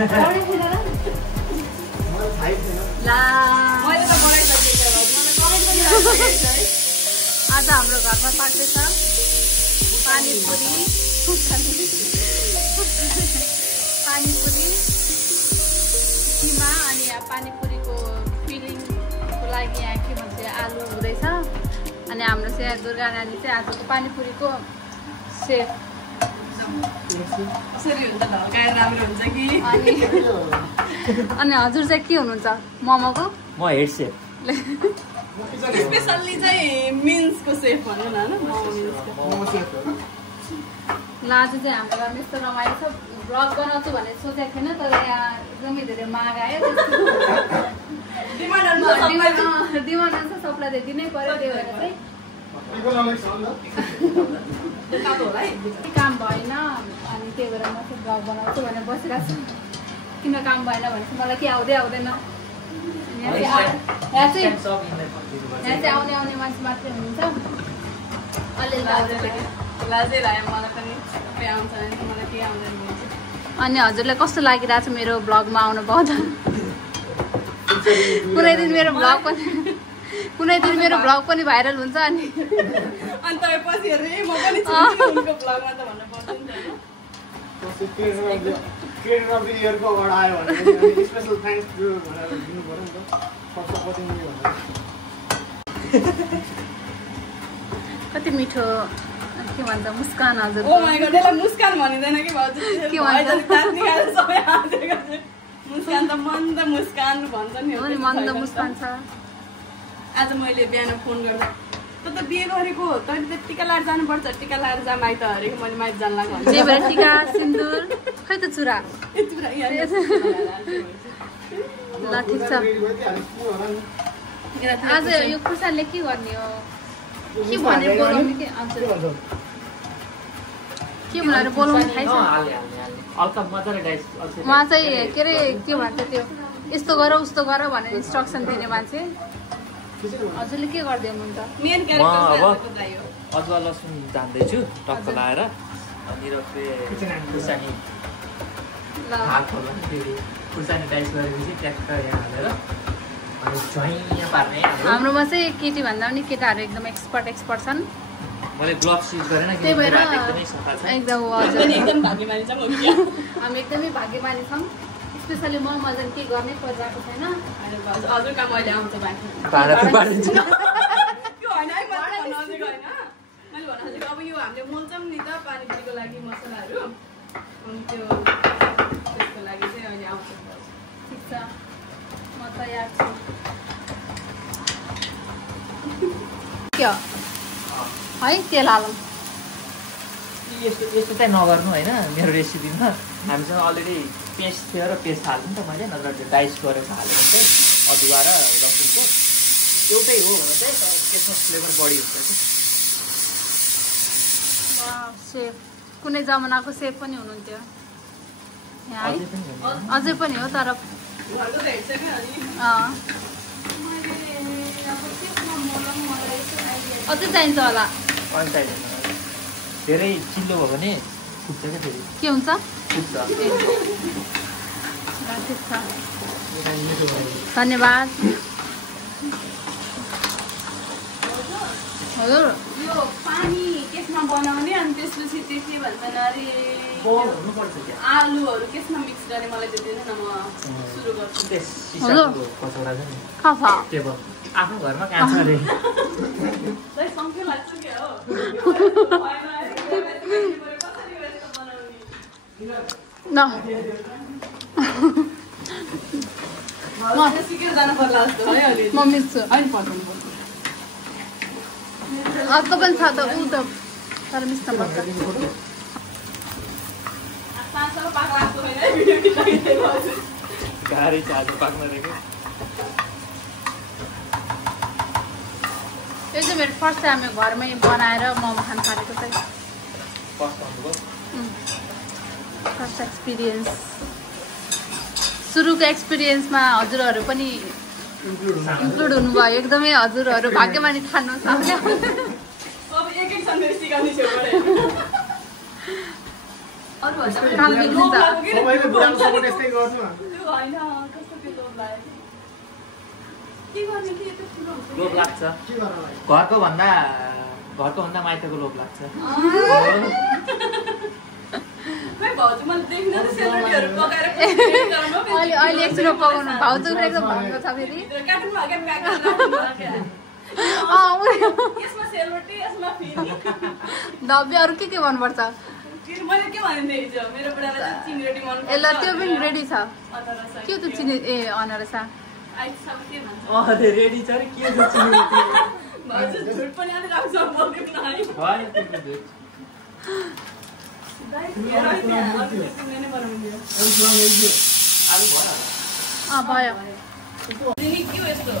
आज हाम्रो घरमा पाक्दैछ पानीपुरी किमा अनि यहाँ पानीपुरीको फिलिङको लागि यहाँ के भन्छ आलु हुँदैछ अनि हाम्रो चाहिँ दुर्गा नानी चाहिँ आजको पानीपुरीको सेफ अनि हजुर चाहिँ के हुनुहुन्छ मोमोको म हेड सेफ स्पेशल्ली चाहिँ मिन्सको सेफ भन्नु न ल आज चाहिँ हाम्रो घरमा यस्तो रमाइलो छ भ्लग बनाउँछु भनेर सोचेको थिएन तर यहाँ एकदमै धेरै माग आयो डिमान्ड अनुसार सबलाई दिनै पर्यो त्यही भएर चाहिँ काम भएन अनि त्यही भएर म चाहिँ भ्लग बनाउँछु भनेर बसिरहेको छु किन काम भएन भने चाहिँ मलाई के आउँदैन यहाँ चाहिँ आउने मान्छे मात्रै हुनुहुन्छ लाजै लाग्यो मलाई पनि सबै आउँछ मलाई केही आउँदैन अनि हजुरलाई कस्तो लागिरहेको छ मेरो भ्लगमा आउनु पाउँदा कुनै दिन मेरो भ्लग पनि भाइरल हुन्छ अनि तपाईँ पछि हेरेर म पनि छु उनको भ्लगमा त भन्नु पर्छ नि त क्रिएटर अफ द इयरको अवार्ड आयो भने स्पेशल थ्याङ्क्स भनेर दिनु पर्यो नि त सबैपट्टि कति मिठो के भन्छ मुस्कान हजुर ओ माय गॉड यसलाई मुस्कान भनिदैन कि भाउजू के भन्छ सबै हातेको मुस्कान त मन्द मुस्कान भन्छ नि हो नि मन्द मुस्कान छ आज मैले बिहान फोन गर्दा त बिहे गरेको तैँले त टिका लाएर जानुपर्छ टिका लाएर जा माइत हरेको मैले माइत जान लाग्यो त्यही भएर टिका सिन्दुर खै त चुरा ल ठिक छ आज यो खुर्सानीले के गर्ने हो के भनेर बोलाउने के हजुर के भनेर बोलाउने थाहै छ उहाँ चाहिँ के अरे के भन्छ त्यो यस्तो गर उस्तो गर भनेर इन्स्ट्रक्सन दिने मान्छे हजुरले के गर्दै हुनुहुन्छ मेन क्यारेक्टर अदुवा लसुन जान्दैछु टक्क लाएर अनि खुर्सानी डाइस गरेपछि ट्याक्क यहाँ हालेर हाम्रोमा चाहिँ केटी भन्दा पनि केटाहरू एकदम एक्सपर्ट छन् मैले ग्लोभ्स युज गरेन त्यही भएर एकदम भाग्यमानी छौँ हामी एकदमै भाग्यमानी छौँ स्पेसली मलाई चाहिँ के गर्नै परिरहेको छैन हजुर काम अहिले आउँछ अब यो हामीले मोल्छौँ नि त पानीपुरीको लागि मसलाहरू अनि त्यो त्यसको लागि चाहिँ अहिले आउँछ ठिक छ म तयार छु के है तेल हालौँ यस्तो चाहिँ नगर्नु होइन मेरो रेसिपीमा हामीसँग अलरेडी पेस्ट थियो र पेस्ट हाल्नु नि त मैले नत्र त्यो डाइस गरेर हालेको चाहिँ अदुवा र लसुनको एउटै हो भने चाहिँ त्यसमा फ्लेभर बढी हुन्छ कि सेफ कुनै जमानाको सेफ पनि हुनुहुन्थ्यो है अझै पनि हो तर अझै चाहिन्छ होला धेरै चिल्लो भयो भने फुट्छ क्या फेरि के हुन्छ फुट्छ ठिक छ धन्यवाद हजुर यो पानी त्यसमा बनाउने अनि त्यसपछि त्यो के भन्छन् अरे आलुहरू त्यसमा मिक्स गर्ने मलाई त्यो दिनु न म सुरु गर्छु आफ्नो घरमा कहाँ छ अरे सँगै लाग्छ क्या हो सिकेर जानु पर्ला जस्तो है अहिले म मिल्छु होइन पठाउनु पर्छ अर्को पनि छ त ऊ त तर मिस्न पर्छ गाह्रै छ आज पाक्न रहेको यो चाहिँ मेरो फर्स्ट टाइम घरमै बनाएर मोमो खान थालेको चाहिँ फर्स्ट एक्सपिरियन्स सुरुको एक्सपिरियन्समा हजुरहरू पनि इन्क्लुड हुनुभयो एकदमै हजुरहरू भाग्यमानी खानु काल बिग्रिन्छ। सबैले बुढाको सपोर्ट यस्तै गर्छु त्यो होइन कस्तो त्यो लोभ लाग्यो के गर्ने के यस्तो ठुलो हुन्छ लोभ लाग्छ के गर्नु भाइ घरको भन्दा माइतको लोभ लाग्छ खै भाउजू मैले देखिन त सेलरोटीहरू पकाएर अहिले एकछिन पकाउनु भाउजूको एकदम भएको छ फेरि काटुनमा के प्याक गरेर राख्नु क्या यसमा सेलरोटी यसमा फिनी दब्बी अरू के भन्नुपर्छ मैले के भने हिजो मेरो बुढालाई चाहिँ चिनी रोटी मन पर्छ ल त्यो पनि रेडी छ अनरसा के त चिनी ए अनरसा आइसक्यो के भन्छ अरे रेडी छ रे के छ चिनी रोटी भाउजू झुट पनि अलि राख्छ बोल्नु न है भएन त्यो झुट दाइ हेर त्यहाँ अलि नै बनाउने आलु भयो भयो चिनी के हो यस्तो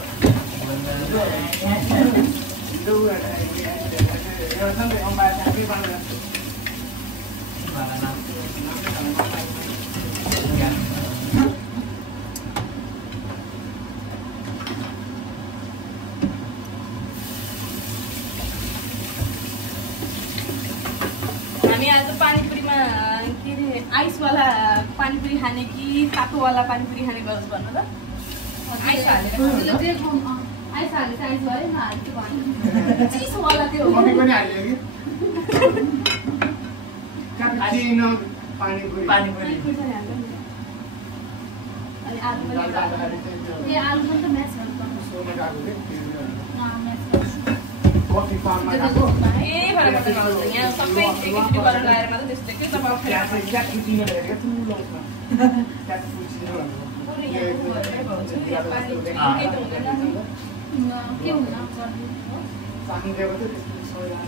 हामी आज पानीपुरीमा के अरे आइसवाला पानीपुरी खाने कि तातोवाला पानीपुरी खाने गर्छ भन्नु त आइस हालेर आइस हाले आइस भयो नहालेको भयो चिसोवाला त्यो कफी पनि हाल्यो कि क्यापुचिनो पानीपुरी पानीपुरी अनि आलु पनि ए आलु पनि त म्याच गर्नु कफी फार्ममा गएको ए भएर मात्र नहोस् यहाँ सबै एकैचोटि गरेर ल्याएर मात्र त्यस्तो के तपाईँ क्यापुचिनो हेरेको ठुलो उसमा क्यापुचिनो के हुन्न पानी दिएको थियो त्यसपछि सबैजना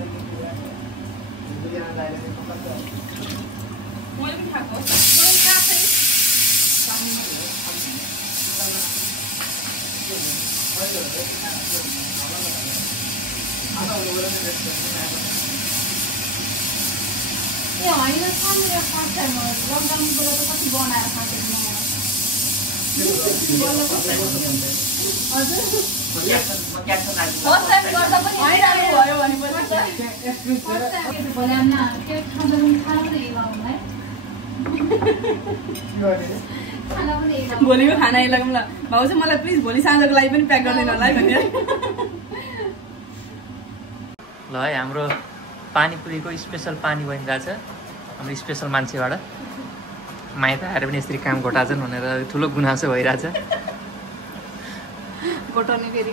मैले पनि खाएको मैले खाएको ए होइन सानो फर्स्ट टाइम लकडाउनबाट त कति बनाएर खाँदैन हजुर फर्स्ट टाइम गर्दा पनि हैरानी भयो भनेपछि भोलि आमा के खाँदा पनि खाना पनि लगाउनु है खाना पनि लगाउनु भोलिको खाना लगाउँ ल भाउजू मलाई प्लिज भोलि साँझको लागि पनि प्याक गरिदिनु होला है भने ल है हाम्रो पानीपुरीको स्पेसल पानी बनिरहेछ हाम्रो स्पेसल मान्छेबाट माइत आएर पनि यसरी काम घोटाछन् भनेर ठुलो गुनासो भइरहेछ घोटाउने फेरि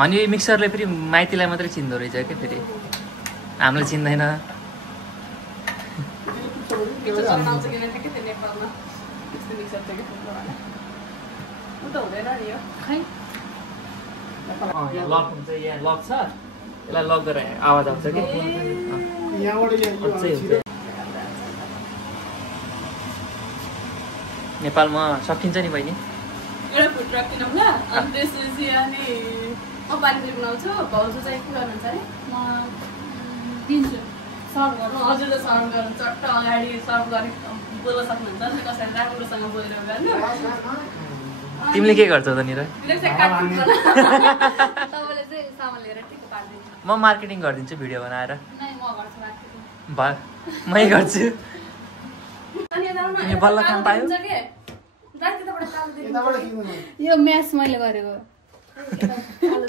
अनि मिक्सरले फेरि माइतीलाई मात्रै चिन्दो रहेछ क्या फेरि हामीलाई चिन्दैन बनाउँछ कि के थियो नेपालमा त्यस्तो मिक्सर थियो कि उ त हुँदैन नि यो खै यहाँ लक हुन्छ यहाँ लक छ यसलाई लक गरेर आवाज आउँछ कि नेपालमा सकिन्छ नि बहिनी एउटा फुड राखिदिनौँ ल अनि त्यसपछि अनि म पानीपुरी बनाउँछु भाउजू चाहिँ के गर्नुहुन्छ अरे म दिन्छु सर्भ गर्नु हजुरले सर्भ गर्नु चट्ट अगाडि सर्भ गर्ने बोल्न सक्नुहुन्छ नि कसैले राम्रोसँग बोलेर गर्नु तिमीले के गर्छौ त निर तपाईँले चाहिँ सामान लिएर ठिक पारिदिनु म मार्केटिङ गरिदिन्छु भिडियो बनाएर नै म गर्छु मार्केटिङ भयो मै गर्छु तिमी बल्ल काम पायो यो म्याच मैले गरेको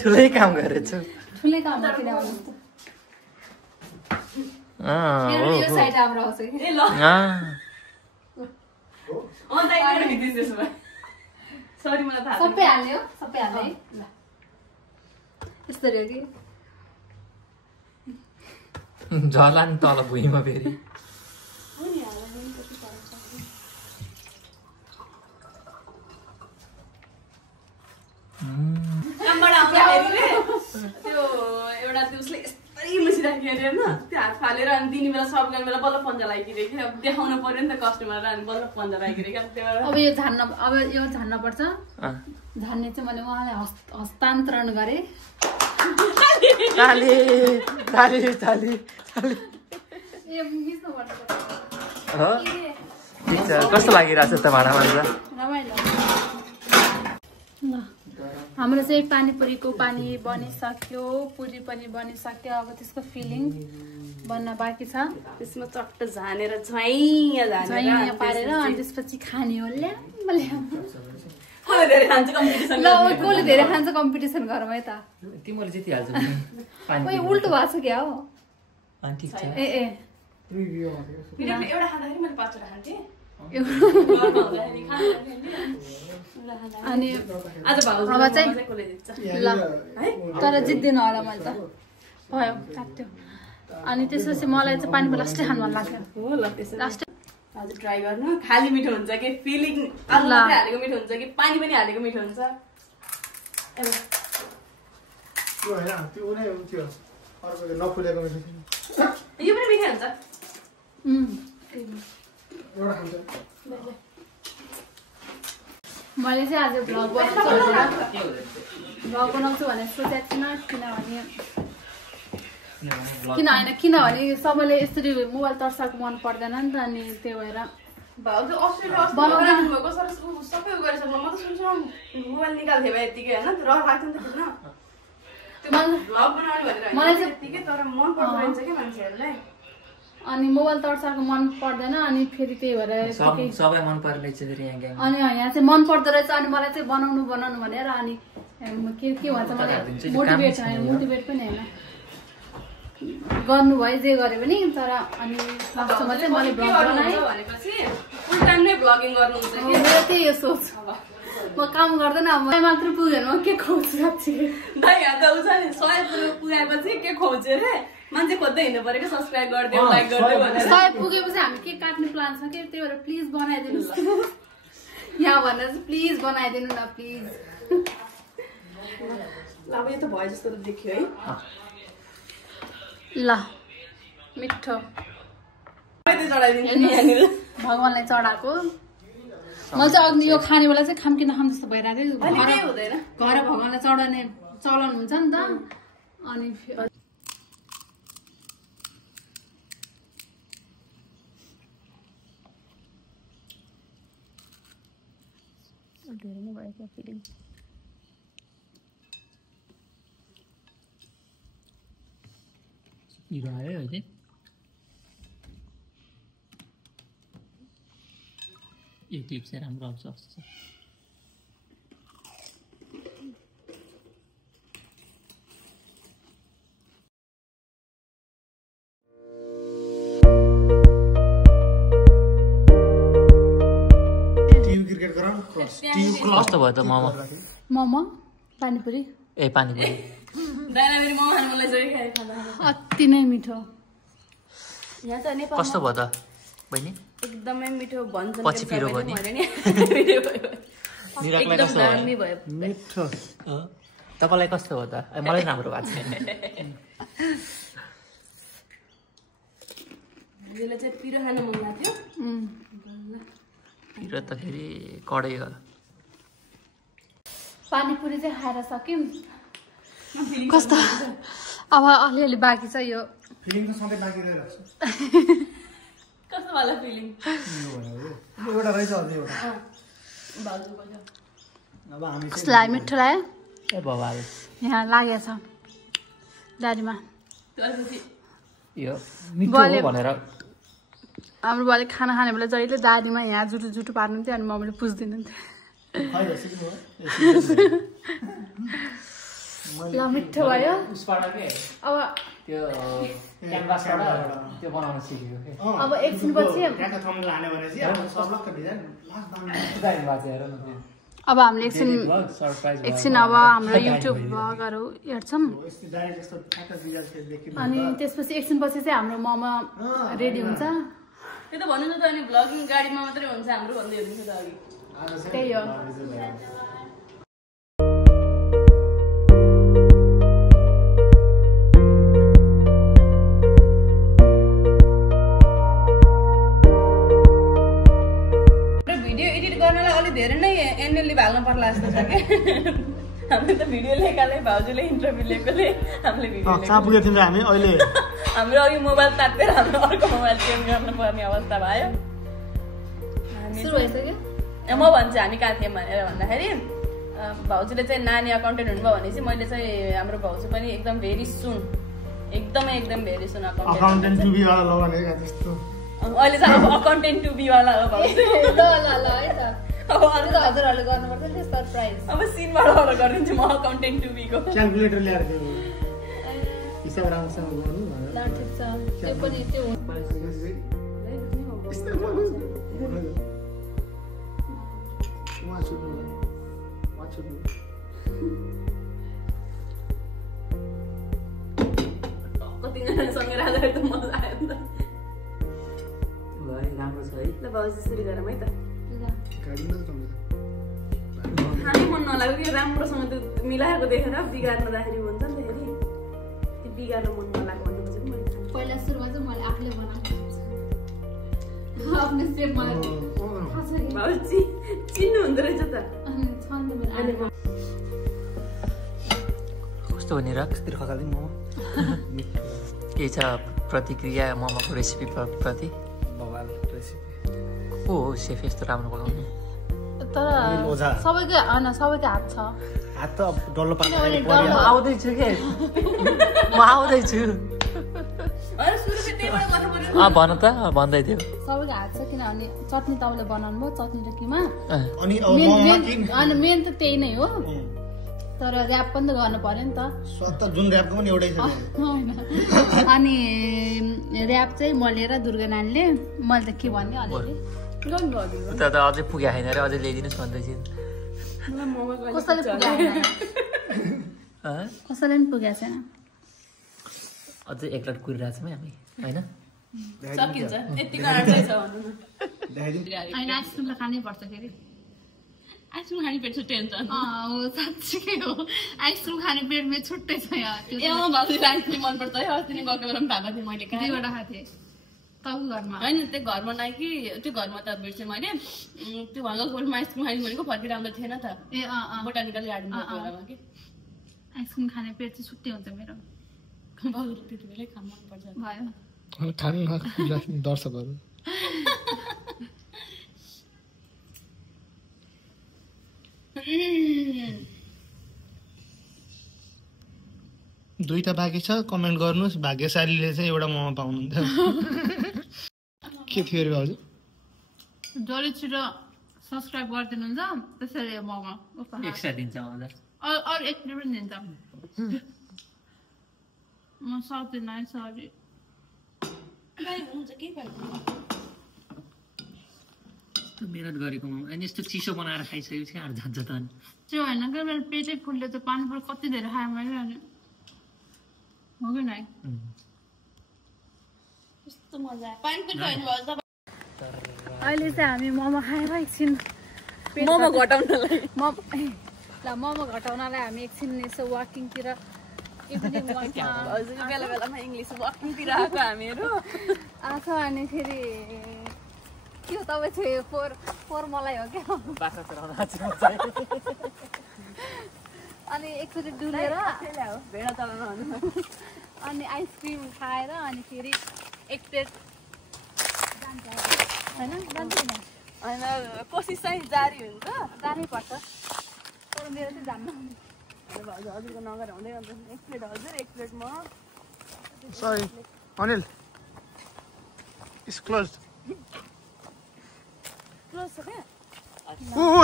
ठुलै काम गरेछु ठुलै काम किन यो साइड राम्रो आउँछ कि ए ल सरी मलाई थाहा सबै हाल्यो सबै हाल्यो है ल यस्तरी हो कि झला नि तल भुइँमा फेरि कामबाट आउँदाखेरि त्यो एउटा त्यो उसले यस्तै मुसिराख्यो अरे होइन त्यो हात फालेर अनि दिने बेला सर्भ गर्ने बेला बल्ल पन्जा लगाइदिएको अब देखाउनु पर्यो नि त कस्टमरलाई अनि बल्ल पन्जा लगाइदिएको अब यो झान्न पर्छ झान्ने चाहिँ मैले उहाँलाई हस्तान्तरण गरेँ कस्तो लागिरहेछ त भाँडा मान्छे रमाइलो ल हाम्रो चाहिँ पानीपुरीको पानी बनिसक्यो पुरी पनि बनिसक्यो अब त्यसको फिलिङ बन्न बाँकी छ त्यसमा चट्ट झानेर झैँ पारेर अनि त्यसपछि खाने हो ल्याम धेरै खान्छ कम्पिटिसन ल कसले धेरै खान्छ कम्पिटिसन गरौँ है त तिमीले जितिहाल्छ ओइ उल्टो भएको छ क्या हो अनि ठिक छ ए एउटा खाँदाखेरि मैले 5 वटा खान्थेँ अनि आज भाउजू अब चाहिँ कसले जित्छ ल तर जित्दिनँ होला मैले त भयो काट्यो अनि त्यसपछि मलाई चाहिँ पानीको लास्टै खानु मन लाग्यो हो ल त्यसै लास्ट आज ट्राई गर्नु खाली मिठो हुन्छ कि फिलिङ आलु मात्रै हालेको मिठो हुन्छ कि पानी पनि हालेको मिठो हुन्छ त्यो हैन त्यो नै थियो अर्को नफुलेको मिठो यो पनि मिठो हुन्छ एउटा खान्छ मैले चाहिँ आज भ्लग बनाउँछु भनेर सोचेको थिइनँ किनभने सबैले यसरी मोबाइल तर्साएको मन पर्दैन नि त अनि त्यही भएर भाउजू अस्ट्रेलिया बनाउनु भएको सर सबै गरिसक्नु म त सोच्छु मोबाइल निकाल्थे भए यतिकै हैन र राख्थ्यो नि त किन त्यो भ्लग बनाउने भनेर मलाई चाहिँ यतिकै तर मन पर्दैन रहेछ के मान्छेहरुलाई अनि मोबाइल तर्साएको मन पर्दैन अनि फेरि त्यही भएर सबै मन पर्ने चाहिँ फेरि यहाँ अनि यहाँ चाहिँ मन पर्दो रहेछ अनि मलाई चाहिँ बनाउनु भनेर अनि के भन्छ मलाई मोटिभेट पनि होइन गर्नुभयो जे गरे पनि तर अनि लास्टमा चाहिँ मैले भ्लग बनाएँ भनेपछि फुल टाइम नै भ्लगिङ गर्नुहुन्छ कि मेरो त्यही यो सोच म काम गर्दैन म मात्र पुगेन म के खुवाउँछु साँच्ची भाइ यहाँ त उछ नि 100 पुगेपछि के खुवाउँछ रे मान्छे खोज्दै हिँड्नु पर्यो कि सब्स्क्राइब गरिदियो लाइक गरिदियो भनेर 100 पुगेपछि हामी के काट्ने प्लान छ कि त्यही भएर प्लिज बनाइदिनुहोस् यहाँ भनेर चाहिँ प्लिज बनाइदिनु न प्लिज अब यो त भयो जस्तो देखियो है ल मिठो चढाइदिन्छु भगवानलाई चढाएको मैले चाहिँ अघि यो खाने बेला चाहिँ खाम कि नखाम जस्तो भइरहेको थियो हुँदैन घर भगवानलाई चढाउने चलन हुन्छ नि त अनि धेरै नै भयो क्या फिलिङ हिरो आयो अहिले यो क्लिप चाहिँ राम्रो आउँछ जस्तो छ कस्तो भयो त मोमो पानीपुरी ए पानीपुरी अति नै मिठो यहाँ त नेपाल कस्तो भयो त बहिनी एकदमै मिठो भन्छ पछि पिरो भयो नि निराकलाई कस्तो भयो मिठो तपाईलाई कस्तो भयो त मलाई राम्रो भएको छैन यसले चाहिँ पिरो खान मन लाग्थ्यो पिरो त फेरि कडै हो पानीपुरी चाहिँ खाएर सक्यौँ कस्तो अब अलिअलि बाँकी छ यो फिलिङ त सधैँ बाँकी रहेछ कस्तो वाला फिलिङ एउटा रहेछ अझै एउटा भाउजूको छ अब हामी कस्तो लाग्यो मिठो लाग्यो ए बाबा यहाँ लागेको छ दारीमा त्यसपछि यो मिठो हो भनेर हाम्रो बुवाले खाना खाने बेला जहिले दारीमा यहाँ जुटु जुटु पार्नुहुन्थ्यो अनि मम्मीले पुज्दिनुहुन्थ्यो ल मिठो भयो अब त्यो क्यानभासबाट त्यो बनाउन सिकेको के अब एकछिनपछि ट्याक्क थम्बनेल हाल्यो भनेपछि अब सबलक्क डिजाइन लास्ट अब हामीले एकछिन अब हाम्रो युट्युब भ्लगहरू हेर्छौँ डाइरेक्ट जस्तो ट्याक्क डिजाइन देखिनु अनि त्यसपछि एकछिनपछि चाहिँ हाम्रो मोमो रेडी हुन्छ त्यो त भन्नु त अनि भ्लगिङ गाडीमा मात्रै हुन्छ हाम्रो भन्दै हुनुहुन्छ त अघि त्यही हो भिडियो एडिट गर्नलाई अलि धेरै नै एनएलले हाल्नु पर्ला जस्तो छ कि हामीले त भिडियो लेखाले भाउजूले इन्टरभ्यू लिएकोले हामीले भिडियो कहाँ पुगेको थियौँ हामी अहिले हाम्रो अघि मोबाइल तातेर हाम्रो अर्को मोबाइल चेन्ज गर्नुपर्ने अवस्था भयो सुरु भइसक्यो म भन्छु हामी कहाँ थियौँ भनेर भन्दाखेरि भाउजूले चाहिँ नानी अकाउन्टेन्ट हुनुभयो भने चाहिँ मैले चाहिँ हाम्रो भाउजू पनि एकदम भेरी सुन एकदमै very soon accountant to be वाला लगाउने क्या त्यस्तो अहिले चाहिँ अब अकाउन्टेन्ट टु बी वाला हो ल है त अब हजुरहरूले गर्नुपर्छ नि सरप्राइज अब सिनबाट अर्डर गरिदिन्छु म अकाउन्टेन्ट टु बीको क्याल्कुलेटर ल्याएर हिसाब राम्रोसँग गर्नु ल ठिक छ त्यो पनि त्यो कतिजनासँग राख्दाखेरि त मजा आयो नि त राम्रो छ है ल बाबु सुरु गरौँ है त खानै मन नलाग्यो कि राम्रोसँग त्यो मिलाएको देखेर बिगार्न राखेर हुन्छ नि त फेरि त्यो बिगार्न मन नलाग्यो भनेपछि मैले पहिला सुरुमा चाहिँ मैले आफूले बनाएको आफ्नो स्टेप मलाई बाबु चिन्नु हुँदो रहेछ त कस्तो भनेर के छ प्रतिक्रिया मोमोको रेसिपी प्रति को हो सेफ यस्तो राम्रो पकाउने तर सबैको होइन सबैको हात छ हात त डल्लो पार्नु आउँदैछु के म आउँदैछु भन त भन्दै थियो सबैको हात छ किनभने चटनी तपाईँले बनाउनु भयो चटनी र किमा अनि मेन त त्यही नै हो तर ऱ्याप पनि त गर्नु पर्यो नि त जुन ऱ्यापको पनि एउटै छ अनि ऱ्याप चाहिँ मैले र दुर्गा नानीले मैले त के भन्ने अलिअलि उता त अझै पुगेको छैन अरे अझै ल्याइदिनुहोस् भन्दैछु कसैले पुगेको कसैले पनि पुगेको छैन अझै एक लट कुरिरहेको छौँ हामी होइन सकिन्छ यतिको आँटै छ भन्नु न होइन आइसक्रिम त खानै पर्छ फेरि आइसक्रिम खाने पेट छुट्टै हुन्छ हो साँच्चै हो आइसक्रिम खाने पेटमा छुट्टै छ यहाँ ए भाउजूलाई आइसक्रिम मनपर्छ है अस्ति नै गएको बेला पनि भएको थिएँ मैले दुईवटा खाएको थिएँ तपाईँको घरमा होइन त्यो घरमा नै कि त्यो घरमा त बिर्सेँ मैले त्यो भङ्गा गोल्डमा आइसक्रिम खाने भनेको फर्किरहँदो थिएन त ए बोटानिकल गार्डनमा बेलामा कि आइसक्रिम खाने पेट चाहिँ छुट्टै हुन्छ मेरो भाउजूले त्यति बेलै खानु मनपर्छ भयो खानु दर्शकहरू दुईटा बाँकी छ कमेन्ट गर्नुहोस् भाग्यशालीले चाहिँ एउटा मोमो पाउनुहुन्छ के थियो अरे भाउजू जसले छिटो सब्सक्राइब गरिदिनुहुन्छ त्यसरी मोमो एक्स्ट्रा दिन्छ हजुर अरू एक प्लेट पनि दिन्छ म सक्दिनँ है सरी हुन्छ के मेहनत गरेको अनि यस्तो चिसो बनाएर खाइसकेपछि आएर जान्छ त अनि त्यो होइन क्या मेरो पेटै फुल्यो त पानीपुरी कति धेरै खाएँ मैले अनि हो कि नै कस्तो मजा आयो पानीपुरी होइन भयो अहिले चाहिँ हामी मोमो खाएर एकछिन मोमो घटाउनलाई मोमो घटाउनलाई हामी एकछिन यसो वाकिङतिर इभिनिङ वाकमा हजुर बेला बेलामा इङ्ग्लिस वाकिङतिर आएको हामीहरू आएको अनि फेरि के हो तपाईँ चाहिँ फोर मलाई हो क्या अनि एकचोटि डुलेर भेडा चलाउनु अनि आइसक्रिम खाएर अनि फेरि एक प्लेट होइन जान्छ होइन कोसिस चाहिँ जारी हुन्छ जानै पर्छ तर मेरो चाहिँ जान्न भाउजू हजुरको नगर हुँदै हुन्छ एक प्लेट हजुर एक प्लेट म sorry Anil is close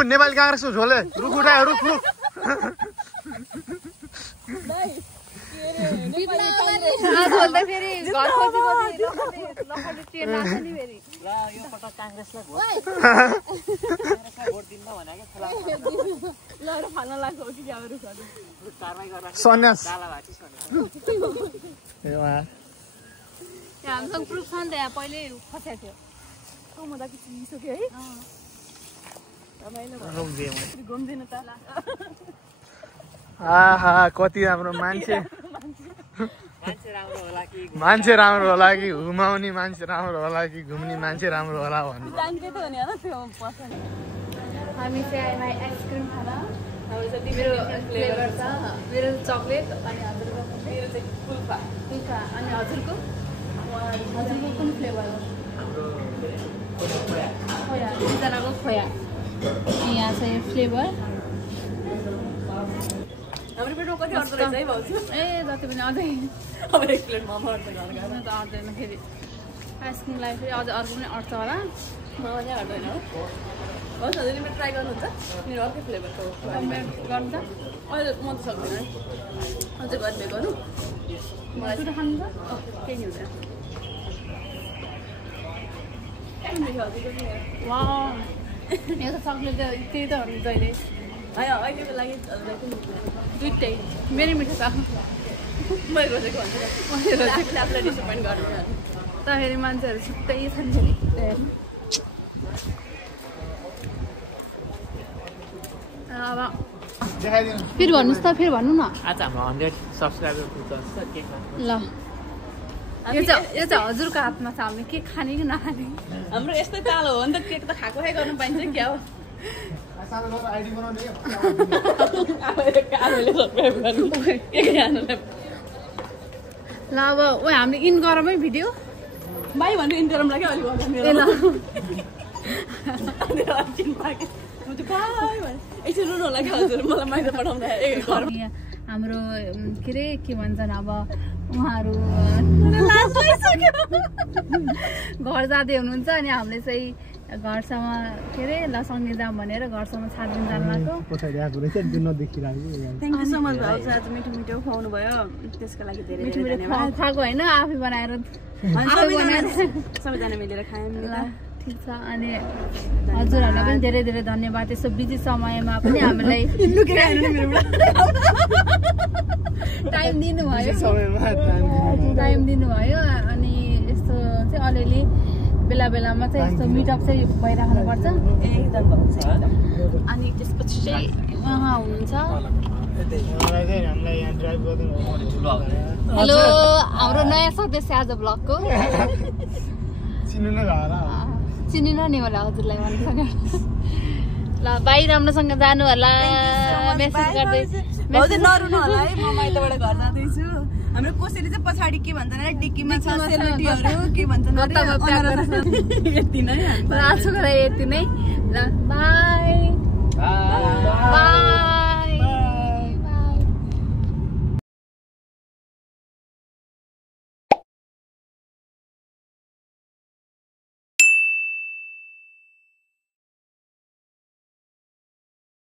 Nepali काङ्ग्रेसको झोले रुख उठायो रुख रुख सन्यास हामीसँग प्रुफ छ नि त यहाँ पहिल्यै खसेको थियो म त चिनिसक्यो है घुम्दिनु त आहा कति राम्रो मान्छे मान्छे राम्रो होला कि घुमाउने मान्छे राम्रो होला कि घुम्ने मान्छे राम्रो होला भन्नु हामी चाहिँ आइसक्रिम खान मेरो फ्लेभर छ मेरो चक्लेट अनि हजुरको मेरो चाहिँ कुल्फा अनि हजुरको कुन फ्लेभर हो खोया दुईजनाको खोया यहाँ चाहिँ फ्लेभर हाम्रो पेटमा कति अट्छ रहेछ है भाउजू ए जति पनि अझै अब 1 प्लेट मोमो अट्छ घर गर्न त अट्दैन फेरि आइसक्रिमलाई फेरि अझ अर्को पनि अट्छ होला मजा अट्दैन हो होस् हजुरले मेरो ट्राई गर्नुहुन्छ मेरो अर्कै फ्लेभरको गर्नु त अहिले म त सक्दिनँ है अझै गर्दै गर्नु मलाई सुरु खानु त केही नि हुँदैन वा यो त चक्लेट त्यही त हो नि जहिले होइन अहिलेको लागि दुइटै मेरै मिठो छ मैले रोजेको भन्छु आफूलाई डिसपोइन्ट गर्नु त फेरि मान्छेहरू छुट्टै छन् फेरि अब फेरि भन्नुहोस् त फेरि भन्नु न आज हाम्रो 100 सब्सक्राइबर पुग्छ केक ल यो चाहिँ हजुरको हातमा छ हामीले के खाने कि नखाने हाम्रो यस्तै ताल हो नि त केक त खाएको खाइ गर्नु पाइन्छ क्या हो ल अब ओ हामीले इन गरौँ भिडियो भाइ भन्नु इन गरौँ लाग्यो अलिक एकछिन रुनु होला क्या हजुर मलाई माइत पठाउँदा हाम्रो के अरे के भन्छन् अब उहाँहरू घर जाँदै हुनुहुन्छ अनि हामीले चाहिँ घरसम्म के अरे ल सँगै जाऊँ भनेर घरसम्म छाड्दिन जानु लाग्यो थ्याङ्क यू सो मच भाउजू आज मिठो मिठो खुवाउनु भयो त्यसको लागि धेरै मिठो मिठो खुवाएको होइन आफै बनाएर सबैजना मिलेर खायौँ ल ठिक छ अनि हजुरहरूलाई पनि धेरै धेरै धन्यवाद यस्तो बिजी समयमा पनि हामीलाई टाइम दिनुभयो अनि यस्तो चाहिँ अलिअलि बेला बेलामा चाहिँ यस्तो मिटअप चाहिँ भइराख्नुपर्छ एकदम अनि त्यसपछि चाहिँ उहाँ हुनुहुन्छ हेलो हाम्रो नयाँ सदस्य आज ब्लगको चिनिन नि होला हजुरलाई भन्नु ल बाहिर राम्रोसँग जानु होला मेसेज गर्दै नरुनु होला है म माइतबाट घर जाँदैछु हाम्रो कोसेली चाहिँ पछाडि के भन्छ डिक्कीमा छ सेलरोटीहरू के भन्छन् यति नै आजको लागि यति नै ल बाई बाई